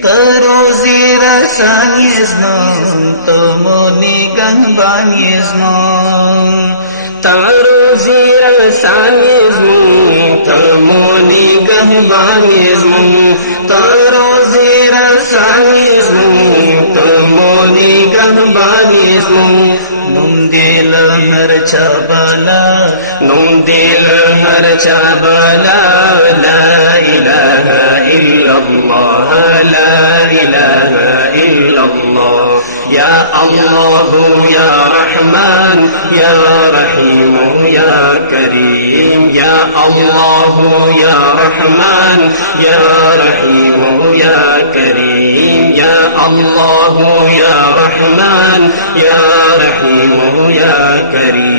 Terusir sangisnon temoni gangbanisnon Terusir sangisnon temoni gangbanisnon Terusir sangisnon temoni gangbanisnon Nundil har chabala Nundil har chabala La ilaha illallah La ilaha illallah Ya Allah Ya Rahman Ya Rahim Ya Kareem Ya Allah Ya Rahman Ya Rahim Ya Kareem Ya Allah Ya Rahman Ya Rahim Ya Kareem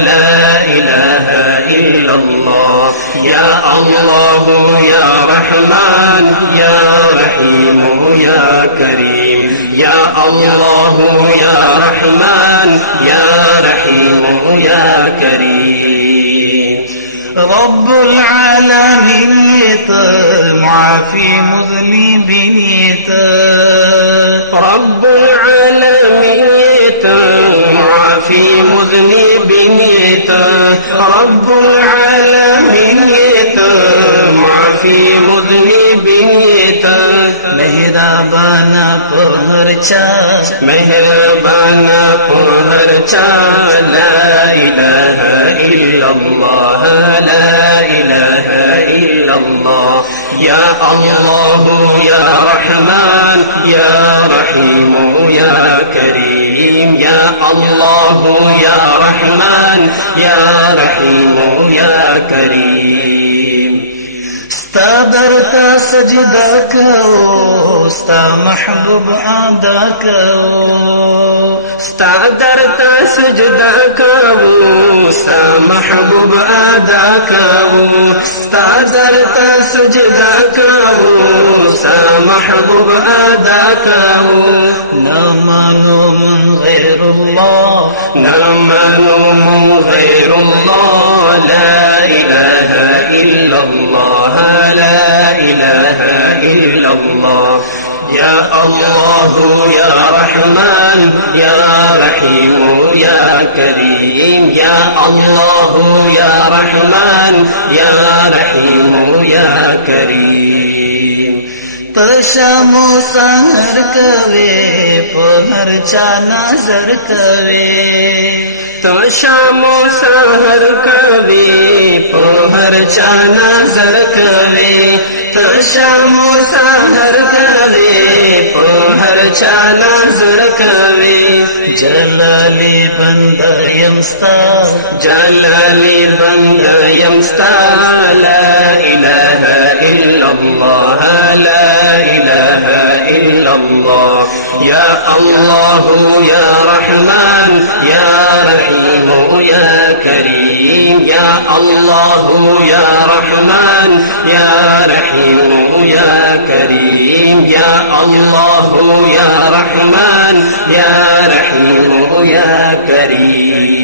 لا إله إلا الله يا الله يا رحمن يا رحيم يا كريم يا الله يا رحمن يا رحيم يا كريم رب العالمين معافي مذنبين رب العالمين معافي مذنبين رب العالمين معافي مذنبين مهربانا پہرچا مهربانا پہرچا لا إله إلا الله لا إله إلا الله يا الله يا رحمن يا رحيم يا كريم يا الله يا رحمن يا رحيم يا كريم استادر تا سجدہ کرو ستا محبوب ادا کرو استادر تا سجدہ کرو ستا محبوب ادا کرو استادر تا سجدہ کرو ستا محبوب ادا کرو نہ مانو من غیر اللہ نہ مانو من غیر اللہ لا الہ الا اللہ لا إله إلا الله يا الله يا رحمن يا رحيم يا كريم يا الله يا رحمن يا رحيم يا كريم تشامو سهر کوي په هر چا نظر کوي تشامو سهر کوي په هر چا نظر کوي تشامو سهر کوي په هر چا نظر کوي جلالي بنده يمستا جلالي بنده يمستا لا إله إلا الله لا إله إلا الله يا الله يا رحمن يا رحيم يا كريم يا الله يا رحمن يا رحيم يا كريم يا الله يا رحمن يا رحيم يا كريم